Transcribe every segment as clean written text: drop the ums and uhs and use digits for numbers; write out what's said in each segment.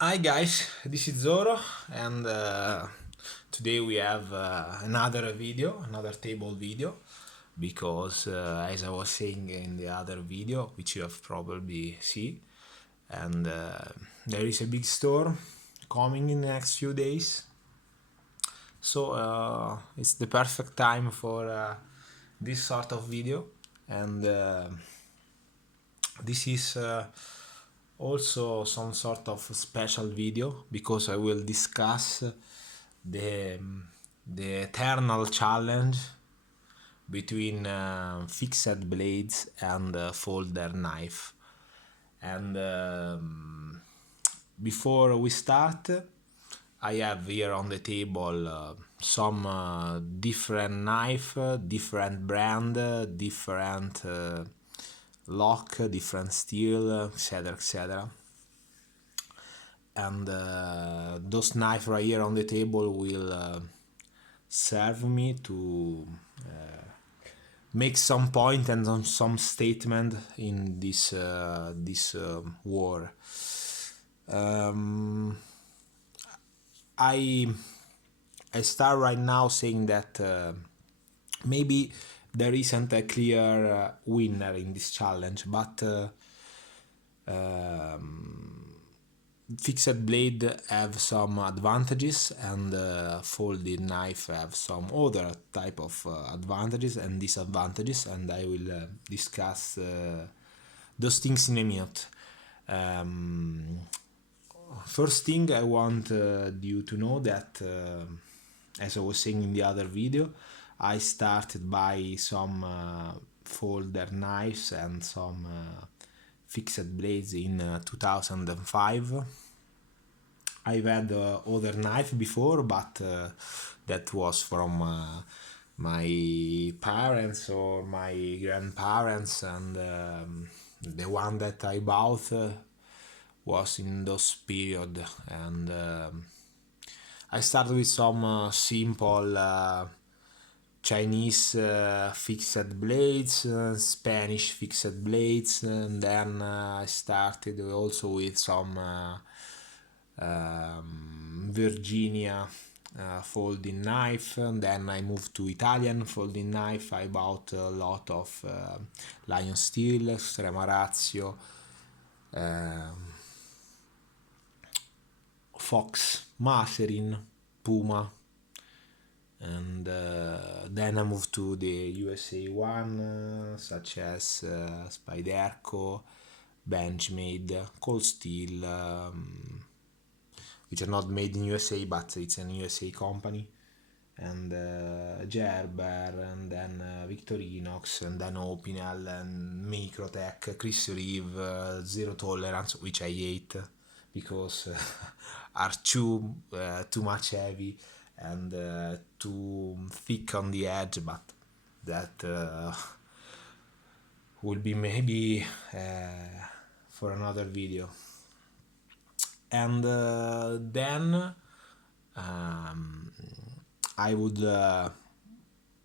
Hi guys, this is Zoro, and today we have another video, another table video, because as I was saying in the other video, which you have probably seen, and there is a big store coming in the next few days, so it's the perfect time for this sort of video, and this is also some sort of special video because I will discuss the the eternal challenge between fixed blades and folder knife. And before we start, I have here on the table some different knife, different brand, different lock, different steel, etc., etc. And those knives right here on the table will serve me to make some point and some statement in this war. Um, I I start right now saying that maybe there isn't a clear winner in this challenge, but fixed blade have some advantages and folded knife have some other type of advantages and disadvantages, and I will discuss those things in a minute. um, First thing I want you to know that as I was saying in the other video, I started by some folder knives and some fixed blades in 2005. I've had other knife before, but that was from my parents or my grandparents, and the one that I bought was in those period. And I started with some simple Chinese fixed blades, Spanish fixed blades, and then I started also with some Virginia folding knife, and then I moved to Italian folding knife. I bought a lot of Lion Steel, Strema Razio, um Fox, Maserin, Puma, and then I moved to the USA one, such as Spyderco, Benchmade, Cold Steel, which are not made in USA, but it's an USA company, and Gerber, and then Victorinox, and then Opinel, and Microtech, Chris Reeve, Zero Tolerance, which I hate because are too much heavy and too thick on the edge, but that will be maybe for another video. And then um, I would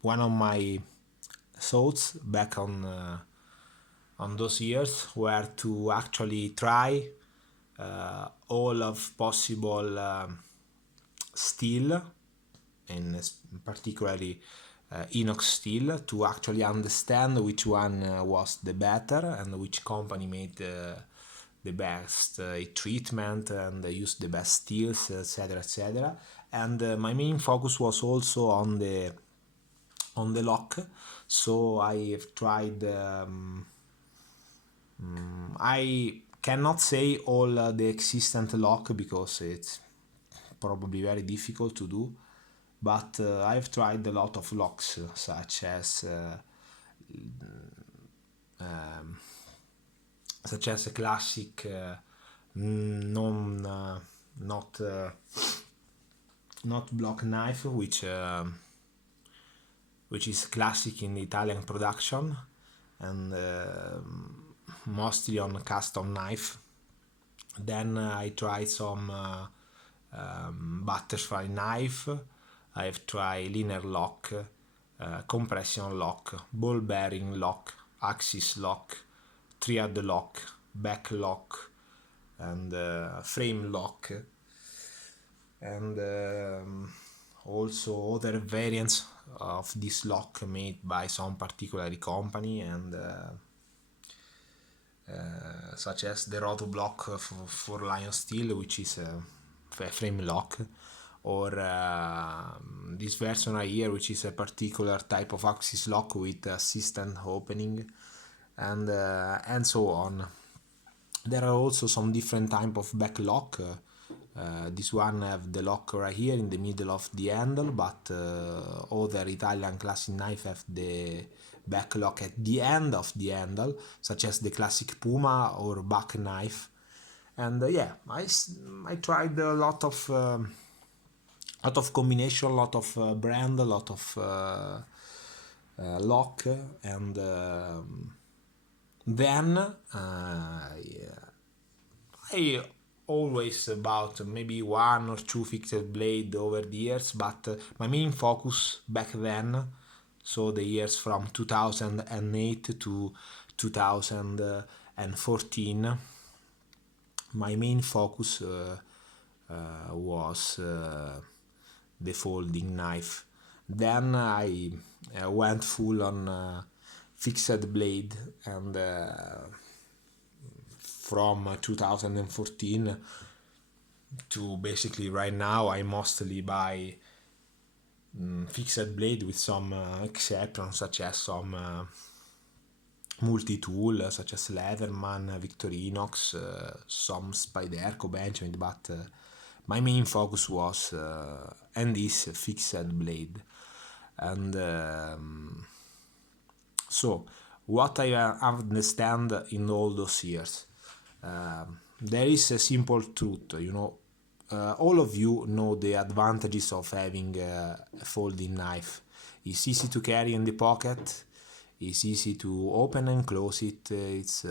one of my thoughts back on those years were to actually try all of possible steel, and particularly inox steel, to actually understand which one was the better and which company made the best treatment and used the best steels, etc., etc. And my main focus was also on the lock. So I have tried. I cannot say all the existent lock because it's probably very difficult to do, but I've tried a lot of locks, um, such as a classic non not not block knife, which is classic in Italian production, and mostly on custom knife. Then I tried some butterfly knife. I've tried linear lock, compression lock, ball bearing lock, axis lock, triad lock, back lock, and frame lock, and also other variants of this lock made by some particular company, and such as the Rotoblock for Lion Steel, which is a frame lock, or this version right here, which is a particular type of axis lock with assistant opening, and so on. There are also some different type of back lock. This one have the lock right here in the middle of the handle, but other Italian classic knife have the back lock at the end of the handle, such as the classic Puma or Buck knife. And yeah, I tried a lot of combination, a lot of brand, a lot of lock, and then yeah, I always bought maybe one or two fixed blade over the years, but my main focus back then, so the years from 2008 to 2014, my main focus was the folding knife. Then I went full on fixed blade, and from 2014 to basically right now, I mostly buy fixed blade with some exceptions, such as some multi-tool, such as Leatherman, Victorinox, some Spyderco, Benjamin, but my main focus was and is fixed blade. And so what I understand in all those years, there is a simple truth, all of you know the advantages of having a folding knife. It's easy to carry in the pocket, it's easy to open and close it, it's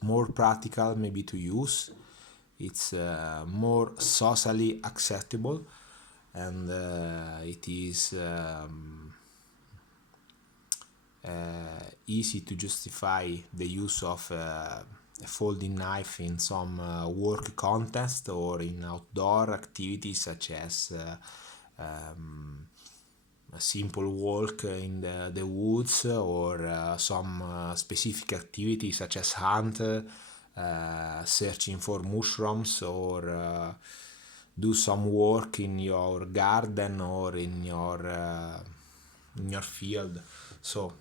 more practical maybe to use, it's more socially acceptable, and it is easy to justify the use of a folding knife in some work contest or in outdoor activities, such as a simple walk in the woods, or some specific activity such as hunt, searching for mushrooms, or do some work in your garden or in your field. So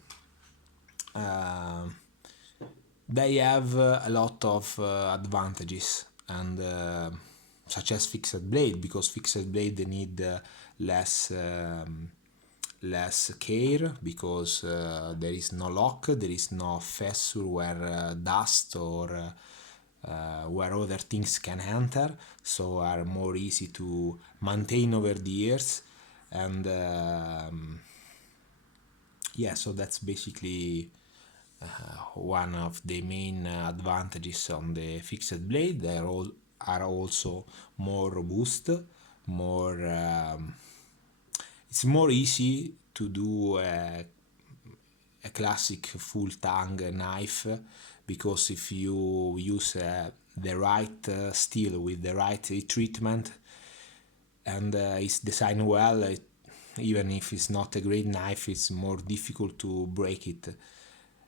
they have a lot of advantages, and such as fixed blade, because fixed blade need less care, because there is no lock, there is no fissure where dust or where other things can enter, so are more easy to maintain over the years. And yeah, so that's basically one of the main advantages on the fixed blade. They are also more robust, more it's more easy to do a classic full tang knife, because if you use the right steel with the right heat treatment, and it's designed well, even if it's not a great knife, it's more difficult to break it.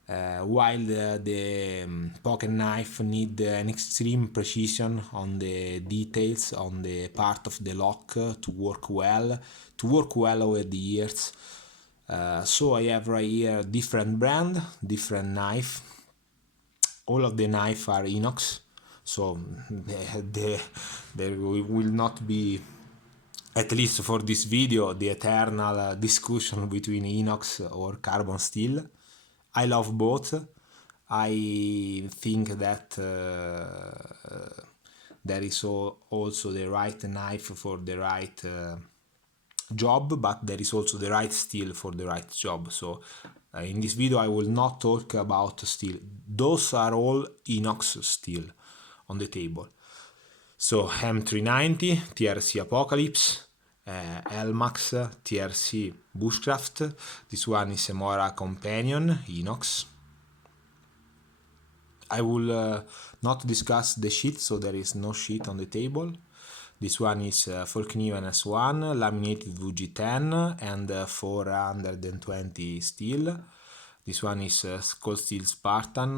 While the pocket knife need an extreme precision on the details, on the part of the lock, to work well over the years. So I have right here different brand, different knife. All of the knife are inox, so there will not be, at least for this video, the eternal discussion between inox or carbon steel. I love both. I think that there is also the right knife for the right job, but there is also the right steel for the right job. So in this video I will not talk about steel. Those are all inox steel on the table. So M390, TRC Apocalypse, Elmax, TRC Bushcraft. This one is a Mora Companion, inox. I will not discuss the sheet, so there is no sheet on the table. This one is Folkniven S1, laminated VG10 and 420 steel. This one is Cold Steel Spartan.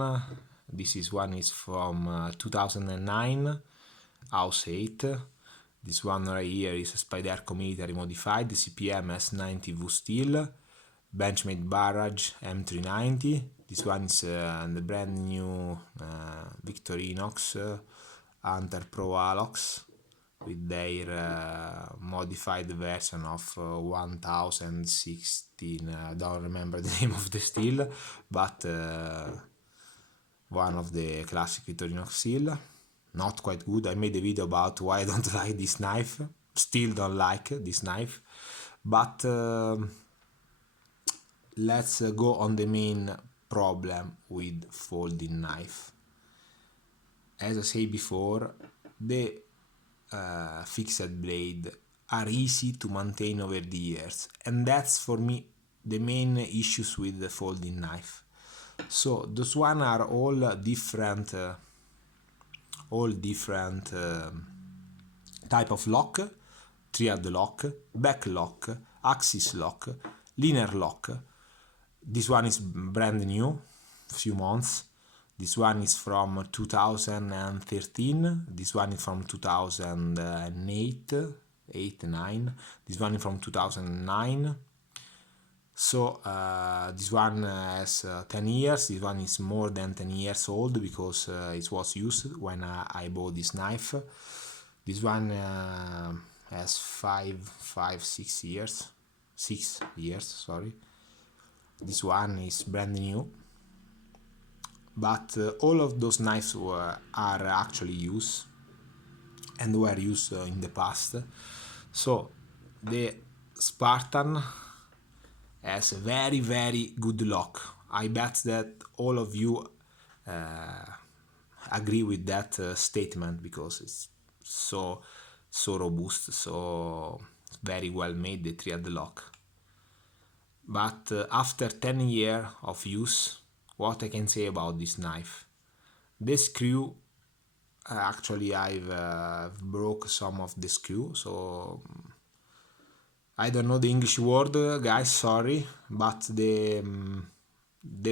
One is from 2009, House 8. This one right here is Spyderco Military Modified, CPM S90 V Steel, Benchmade Barrage M390. This one is the brand new Victorinox Hunter Pro Alox with their modified version of 1016. I don't remember the name of the steel, but one of the classic Victorinox steel. Not quite good. I made a video about why I don't like this knife. Still don't like this knife. But let's go on the main problem with folding knife. As I said before, the fixed blade are easy to maintain over the years, and that's for me the main issues with the folding knife. So those one are all different type of lock: triad lock, back lock, axis lock, linear lock. This one is brand new, few months. This one is from 2013. This one is from 2008, 9. This one is from 2009. So this one has 10 years. This one is more than 10 years old because it was used when I bought this knife. This one has 6 years. 6 years, sorry. This one is brand new. But all of those knives are actually used and were used in the past. So the Spartan has a very good lock. I bet that all of you agree with that statement because it's so robust, so very well made, the triad lock. But after 10 years of use, what I can say about this knife? The screw, actually I've broke some of the screw, so I don't know the English word, guys, sorry, but the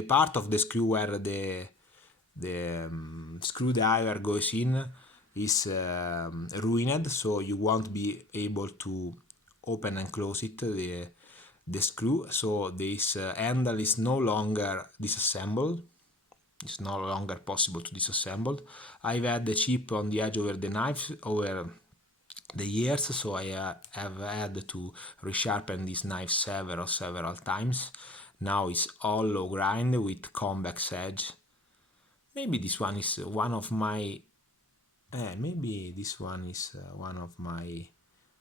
part of the screw where the screwdriver goes in is ruined, so you won't be able to open and close it, the screw. So this handle is no longer disassembled. It's no longer possible to disassemble. I've had the chip on the edge over the knife over the years, so I have had to resharpen this knife several times. Now it's hollow grind with convex edge. Maybe this one is one of my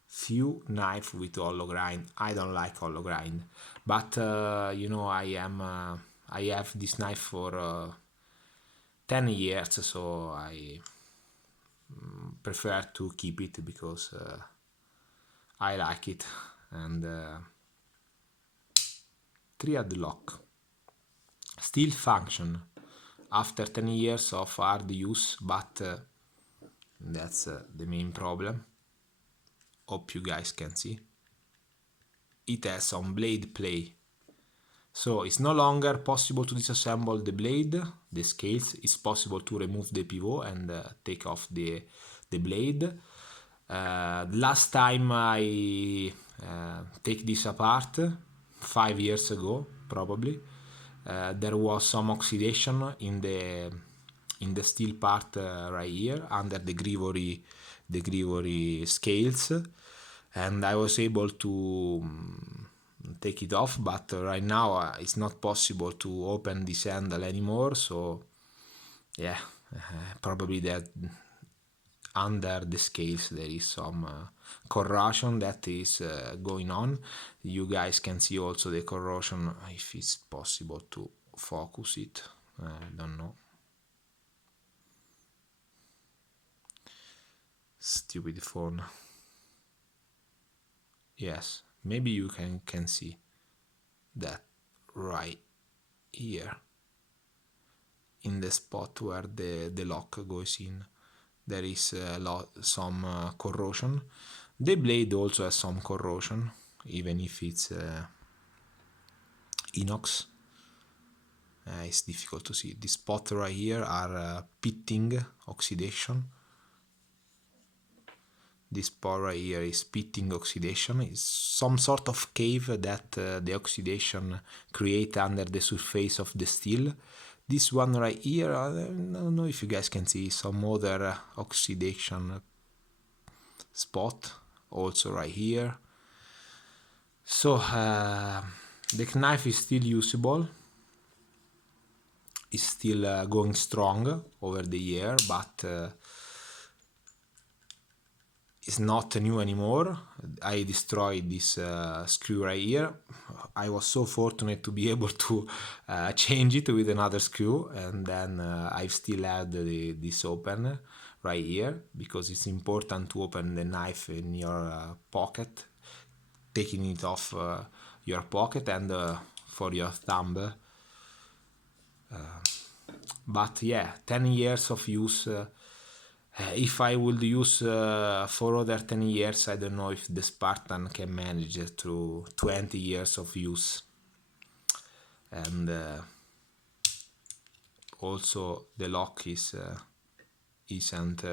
few knife with hollow grind. I don't like hollow grind, but you know, I have this knife for 10 years, so I prefer to keep it because I like it. And triad lock still function after 10 years of hard use, but that's the main problem. Hope you guys can see. It has some blade play, so it's no longer possible to disassemble the blade, the scales. It's possible to remove the pivot and take off the blade. Last time I take this apart, 5 years ago probably, there was some oxidation in the steel part right here under the Grivori scales, and I was able to take it off, but right now it's not possible to open this handle anymore. So yeah, probably that under the scales there is some corrosion that is going on. You guys can see also the corrosion, if it's possible to focus it. I don't know. Stupid phone. Yes, maybe you can see that right here. in the spot where the lock goes in. There is some corrosion. The blade also has some corrosion, even if it's inox. It's difficult to see. This spot right here are pitting oxidation. This part right here is pitting oxidation. It's some sort of cave that the oxidation create under the surface of the steel. This one right here, I don't know if you guys can see some other oxidation spot also right here. So the knife is still usable. It's still going strong over the year, but it's not new anymore. I destroyed this screw right here. I was so fortunate to be able to change it with another screw, and then I still had this open right here, because it's important to open the knife in your pocket, taking it off your pocket and for your thumb. But yeah, 10 years of use. If I would use for other 10 years, I don't know if the Spartan can manage through 20 years of use. And also the lock isn't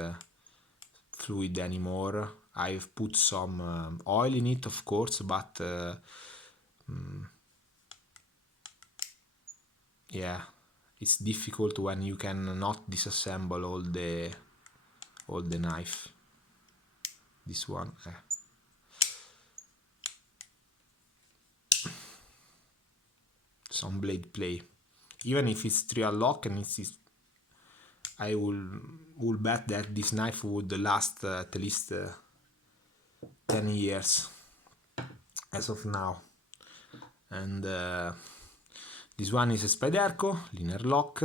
fluid anymore. I've put some oil in it, of course, but yeah, it's difficult when you cannot disassemble all the knife. This one some blade play, even if it's trial lock, and I will bet that this knife would last at least 10 years as of now. And this one is a Spyderco linear lock.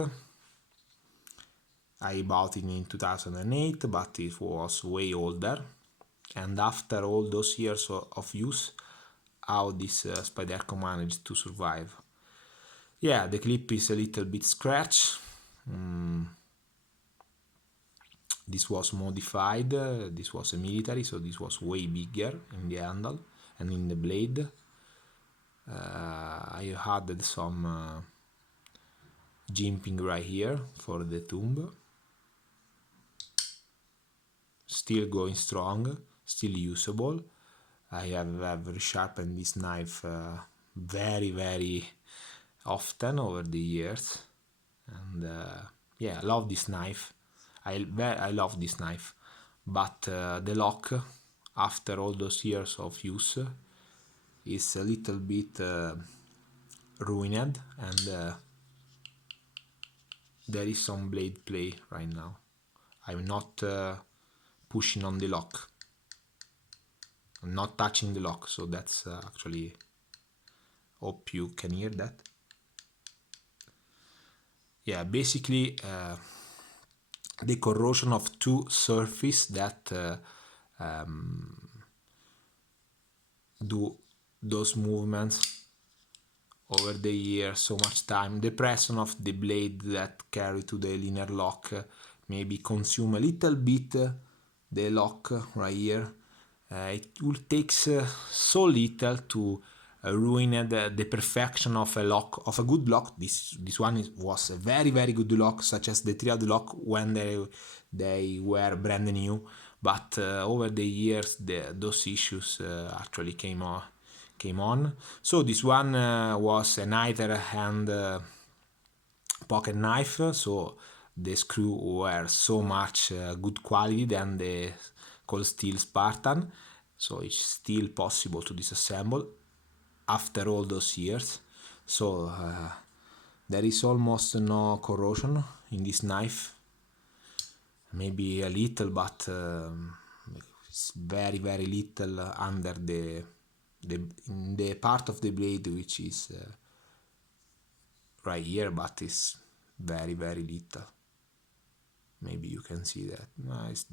I bought it in 2008, but it was way older. And after all those years of use, how this Spyderco managed to survive. Yeah, the clip is a little bit scratched. This was modified. This was a military, so this was way bigger in the handle and in the blade. I added some jimping right here for the thumb. Still going strong, still usable. I have resharpened this knife very often over the years, and yeah, I love this knife. I love this knife, but the lock, after all those years of use, is a little bit ruined, and there is some blade play right now. I'm not pushing on the lock. I'm not touching the lock, so that's actually, hope you can hear that. Yeah, basically the corrosion of two surfaces that do those movements over the year so much time. The pressure of the blade that carry to the linear lock maybe consume a little bit the lock right here. It will take so little to ruin the perfection of a lock, of a good lock. This one was a very good lock, such as the Triad lock when they were brand new. But over the years, those issues actually came on. So this one was an either hand pocket knife, so the screw were so much good quality than the cold steel Spartan, so it's still possible to disassemble after all those years. So there is almost no corrosion in this knife, maybe a little, but it's very little under in the part of the blade which is right here, but it's very little. Maybe you can see that. No, it's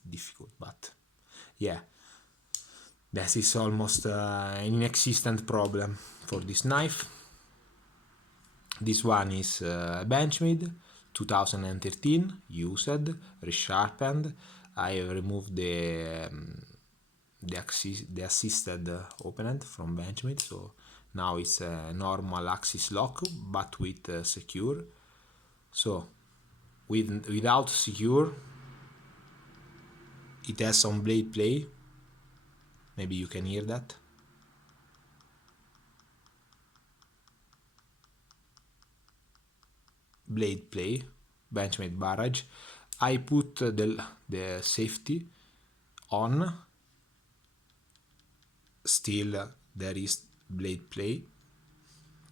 difficult, but yeah, that is almost an inexistent problem for this knife. This one is Benchmade, 2013, used, resharpened. I have removed the assisted opened from Benchmade, so now it's a normal axis lock but with secure. So without secure, it has some blade play. Maybe you can hear that. Blade play, Benchmade barrage. I put the safety on. Still there is blade play.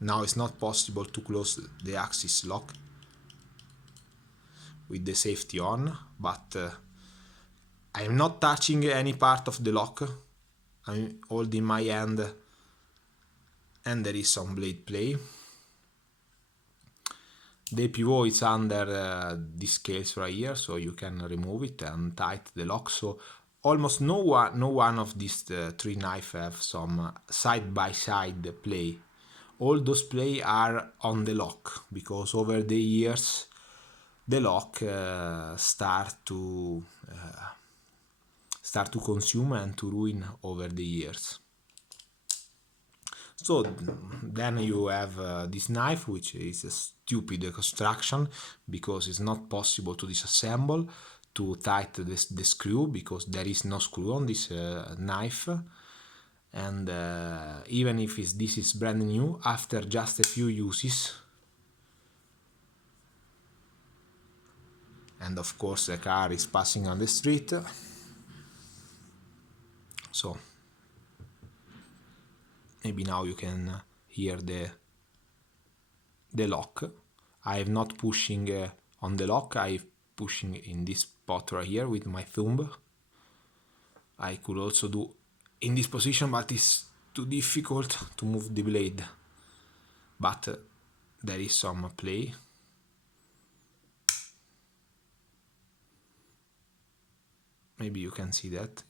Now it's not possible to close the axis lock with the safety on, but I am not touching any part of the lock. I'm holding my hand and there is some blade play. The pivot is under these scales right here, so you can remove it and tighten the lock. So almost no one of these three knives have some side-by-side play. All those play are on the lock, because over the years the lock start to consume and to ruin over the years. So then you have this knife, which is a stupid construction because it's not possible to disassemble, to tighten the screw, because there is no screw on this knife. And even if this is brand new, after just a few uses, and of course a car is passing on the street, so maybe now you can hear the lock. I am not pushing on the lock, I am pushing in this spot right here with my thumb. I could also do in this position, but it's too difficult to move the blade. But there is some play. Maybe you can see that.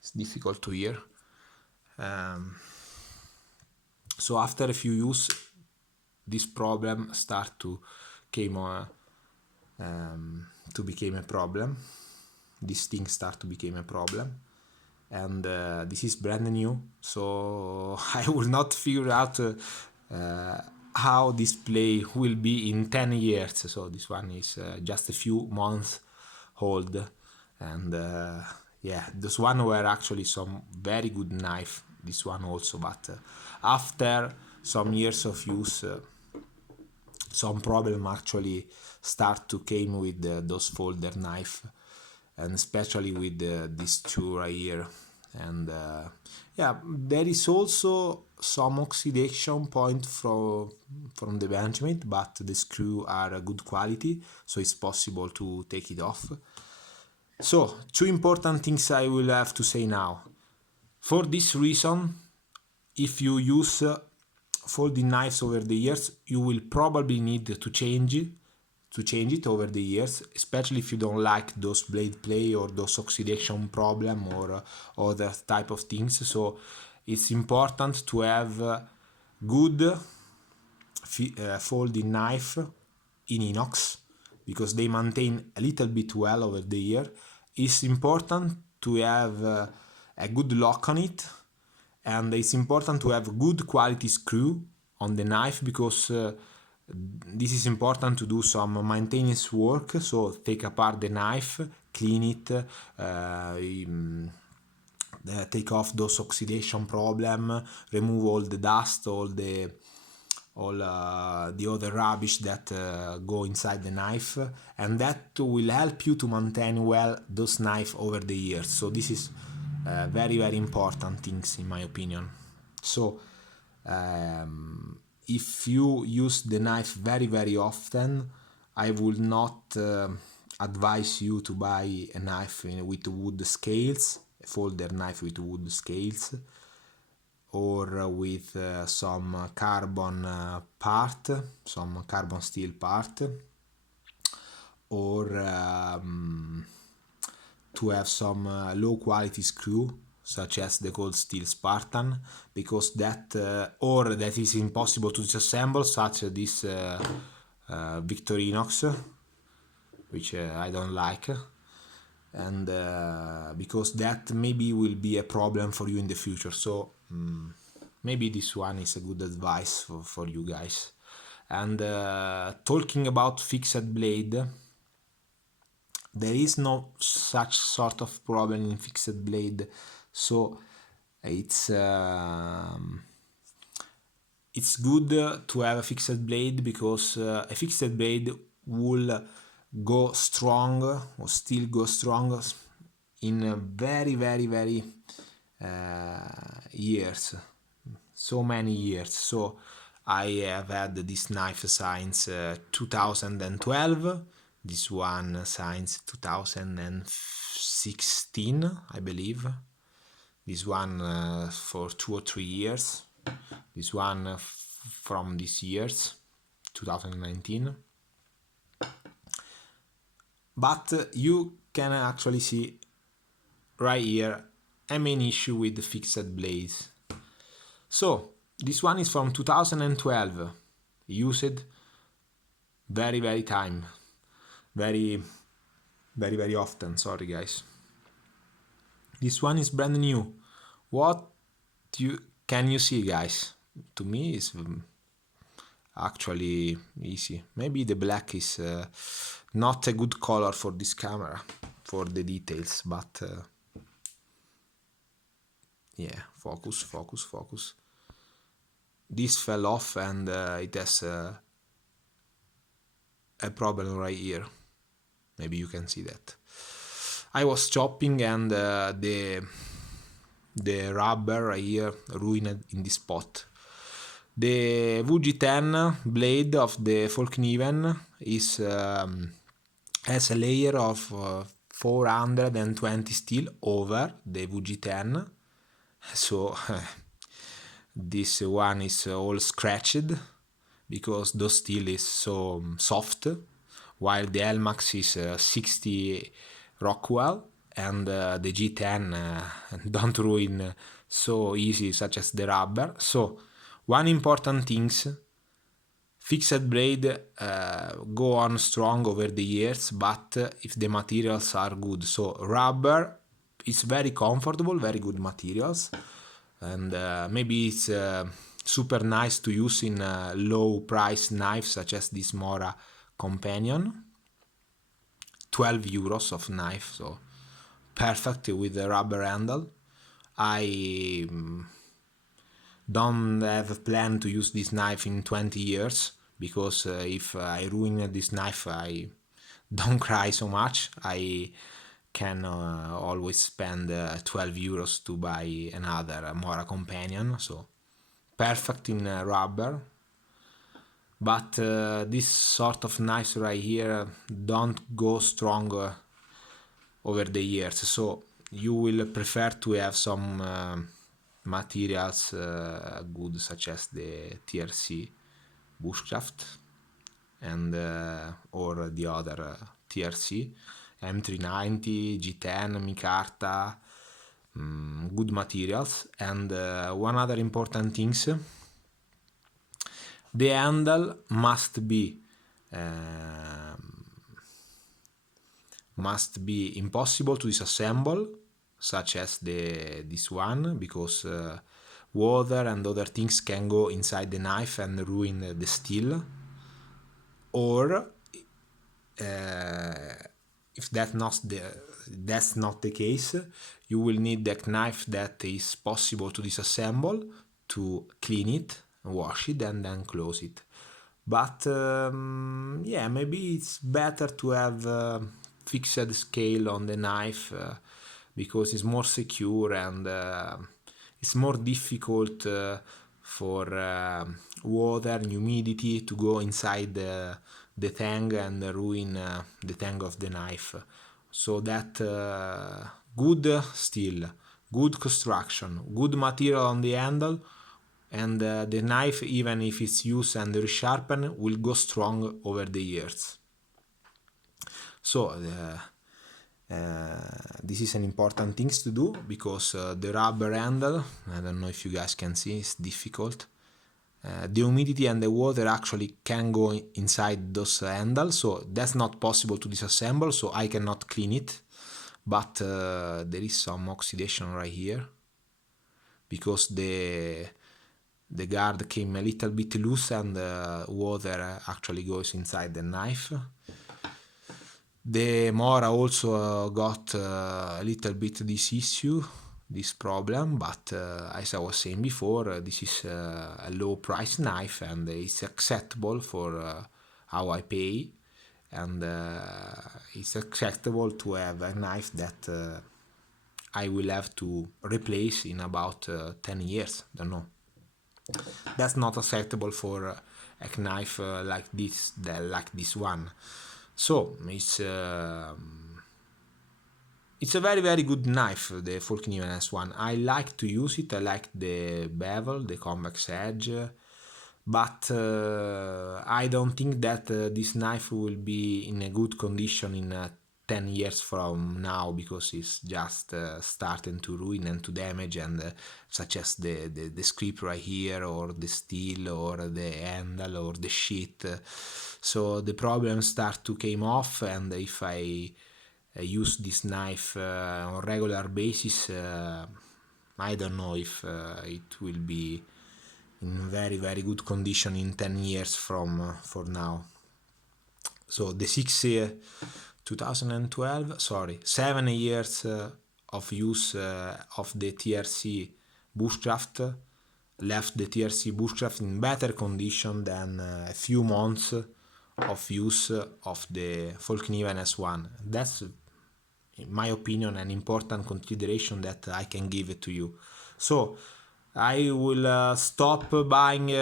It's difficult to hear. So after a few use, this problem start to become a problem. This thing start to become a problem, and this is brand new, so I will not figure out how this play will be in 10 years. So this one is just a few months old, and yeah, this one were actually some very good knife, this one also, but after some years of use, some problem actually start to came with those folder knife, and especially with these two right here. And yeah, there is also some oxidation point from the Benchmade, but the screw are good quality, so it's possible to take it off. So two important things I will have to say now. For this reason, if you use folding knives over the years, you will probably need to change it over the years, especially if you don't like those blade play or those oxidation problem or other type of things. So it's important to have good folding knife in inox, because they maintain a little bit well over the year. It's important to have a good lock on it, and it's important to have good quality screw on the knife, because this is important to do some maintenance work. So take apart the knife, clean it, take off those oxidation problem, remove all the dust, all the other rubbish that go inside the knife, and that will help you to maintain well those knives over the years. So this is very, very important things in my opinion. So if you use the knife very, very often, I would not advise you to buy a knife with wood scales, a folder knife with wood scales, or with some carbon part, some carbon steel part, or to have some low quality screw, such as the Cold Steel Spartan, because that or that is impossible to disassemble, such as this Victorinox, which I don't like, and because that maybe will be a problem for you in the future. So maybe this one is a good advice for you guys. And talking about fixed blade, there is no such sort of problem in fixed blade, so it's good to have a fixed blade, because a fixed blade will go strong, or still go strong, in very very very years, so many years. So I have had this knife since 2012, this one since 2016, I believe, this one for 2 or 3 years, this one from this year's 2019. But you can actually see right here a main issue with the fixed blades. So this one is from 2012, used very very time, very often, sorry guys. This one is brand new. What can you see, guys? To me it's actually easy. Maybe the black is not a good color for this camera, for the details, but yeah, focus. This fell off, and it has a problem right here. Maybe you can see that. I was chopping, and the rubber right here ruined in this spot. The VG10 blade of the Folkniven is has a layer of 420 steel over the VG10, so this one is all scratched because the steel is so soft, while the Elmax is 60 Rockwell, and the G10 don't ruin so easy, such as the rubber. So one important things, fixed blade go on strong over the years, but if the materials are good. So rubber is very comfortable, very good materials, and maybe it's super nice to use in low price knives such as this Mora Companion, 12 euros of knife, so perfect with the rubber handle. I don't have a plan to use this knife in 20 years, because if I ruin this knife, I don't cry so much. I can always spend 12 euros to buy another Mora Companion, so perfect in rubber. But this sort of knives right here don't go strong over the years, so you will prefer to have some materials good, such as the TRC Bushcraft, and or the other TRC M390, G10, Micarta, good materials. And one other important things, the handle must be impossible to disassemble, such as this one, because water and other things can go inside the knife and ruin the steel. Or if that's not the case, you will need a knife that is possible to disassemble, to clean it, wash it, and then close it. But yeah, maybe it's better to have fixed scale on the knife, because it's more secure, and it's more difficult for water and humidity to go inside the tang and ruin the tang of the knife. So that good steel, good construction, good material on the handle, and the knife, even if it's used and resharpened, will go strong over the years. So this is an important thing to do, because the rubber handle, I don't know if you guys can see, it's difficult. the humidity and the water actually can go inside those handles, so that's not possible to disassemble, so I cannot clean it. But there is some oxidation right here because the guard came a little bit loose and water actually goes inside the knife. The Mora also got a little bit this issue, this problem, but as I was saying before, this is a low price knife and it's acceptable for how I pay, and it's acceptable to have a knife that I will have to replace in about 10 years, don't know. That's not acceptable for a knife like this one. So it's a very very good knife, the Folkniven S1. I like to use it. I like the bevel, the convex edge, but I don't think that this knife will be in a good condition in 10 years from now, because it's just starting to ruin and to damage, and such as the script right here, or the steel, or the handle, or the sheet. So the problems start to come off, and if I use this knife on regular basis, I don't know if it will be in very very good condition in 10 years from for now. So the 7 years of use of the TRC bushcraft left the TRC bushcraft in better condition than a few months of use of the Folkniven S1. That's, in my opinion, an important consideration that I can give it to you. So I will stop buying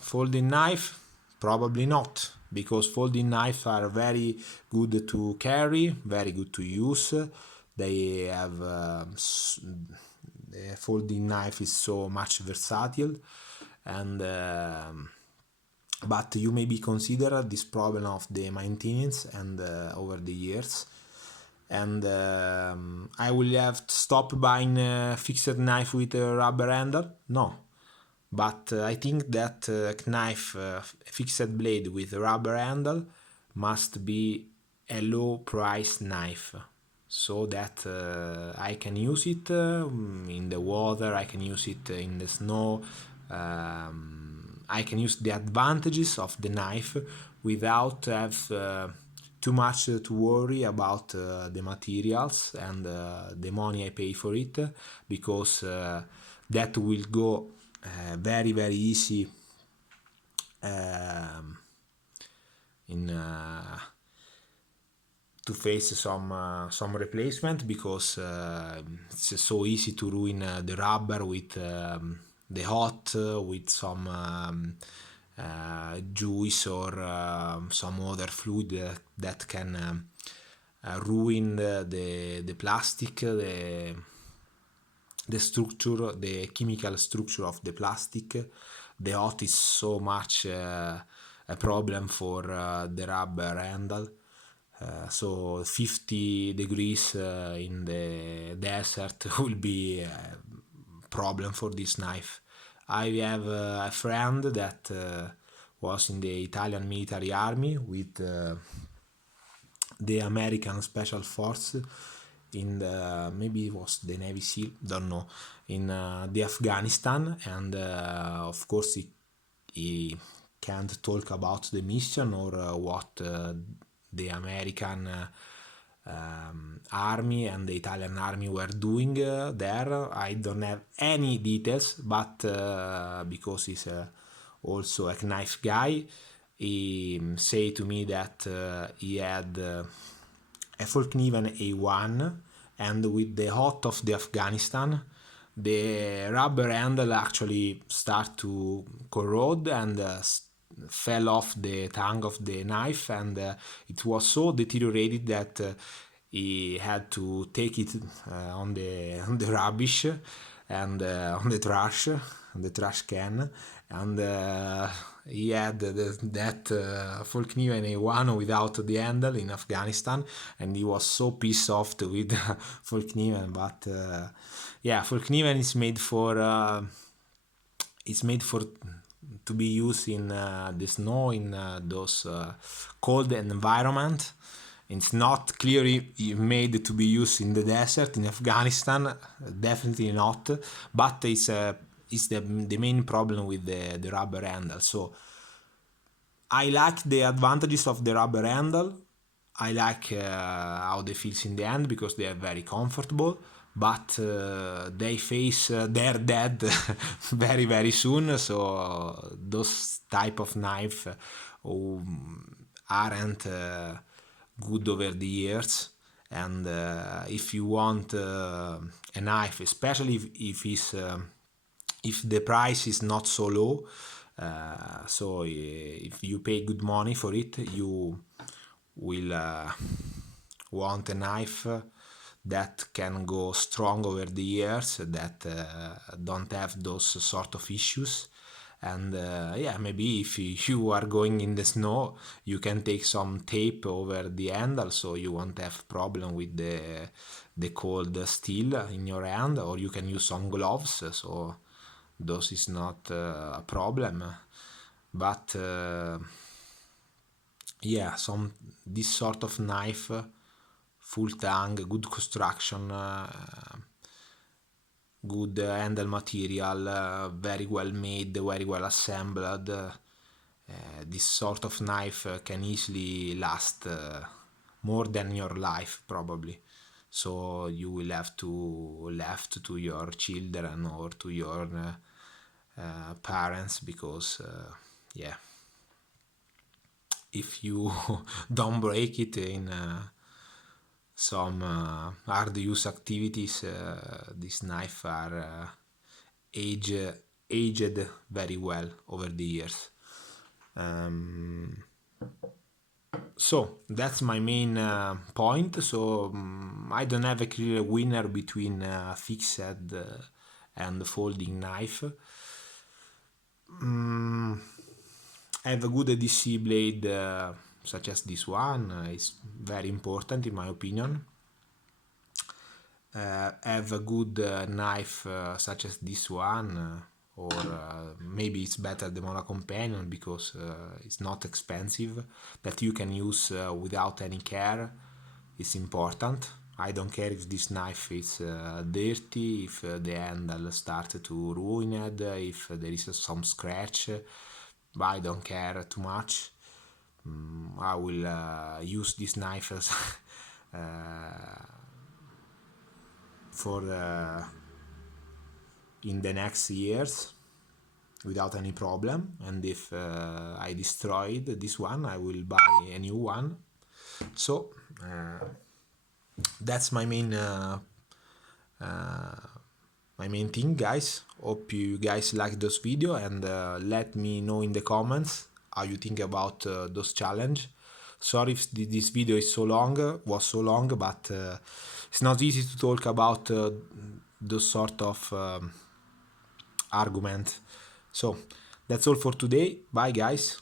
folding knife? Probably not, because folding knives are very good to carry, very good to use. They have the folding knife is so much versatile, and but you maybe consider this problem of the maintenance and over the years. And I will have to stop buying fixed knife with a rubber handle? No, but I think that knife fixed blade with a rubber handle must be a low price knife, so that I can use it in the water, I can use it in the snow, I can use the advantages of the knife without have too much to worry about the materials and the money I pay for it, because that will go very very easy in to face some replacement, because it's so easy to ruin the rubber with the hot, with some juice or some other fluid that can ruin the plastic, the structure, the chemical structure of the plastic. The hot is so much a problem for the rubber handle. So 50 degrees in the desert will be a problem for this knife. I have a friend that was in the Italian military army with the American Special Force in the, maybe it was the Navy SEAL, don't know, in the Afghanistan, and of course he can't talk about the mission or what the American army and the Italian army were doing there. I don't have any details, but because he's also a knife guy, he say to me that he had a Folkniven A1, and with the hot of the Afghanistan, the rubber handle actually start to corrode and fell off the tongue of the knife, and it was so deteriorated that he had to take it on the rubbish and on the trash can, and he had that Folkniven A1 without the handle in Afghanistan, and he was so pissed off with Folkniven. But yeah, Folkniven is made for to be used in the snow, in those cold environment. It's not clearly made to be used in the desert in Afghanistan, definitely not. But it's the main problem with the rubber handle. So I like the advantages of the rubber handle. I like how they feel in the hand because they are very comfortable, but they face their dead very very soon. So those type of knife aren't good over the years. And if you want a knife, especially if the price is not so low, so if you pay good money for it, you will want a knife that can go strong over the years, that don't have those sort of issues. And yeah, maybe if you are going in the snow, you can take some tape over the handle so you won't have problem with the cold steel in your hand, or you can use some gloves, so those is not a problem. But yeah, some this sort of knife, full tang, good construction, good handle material, very well made, very well assembled. This sort of knife can easily last more than your life probably. So you will have to left to your children or to your parents, because yeah, if you don't break it in some hard use activities, these knife are age, aged very well over the years. Um, so that's my main point. So I don't have a clear winner between fixed and folding knife. Have a good ADC blade such as this one is very important in my opinion. Have a good knife such as this one, or maybe it's better the Mola Companion because it's not expensive, that you can use without any care. It's important. I don't care if this knife is dirty, if the handle starts to ruin it, if there is some scratch. I don't care too much. I will use this knife as for in the next years without any problem. And if I destroyed this one, I will buy a new one. So that's my main thing, guys. Hope you guys like this video, and let me know in the comments how you think about those challenge. Sorry if this video is was so long, but it's not easy to talk about those sort of argument. So that's all for today. Bye guys.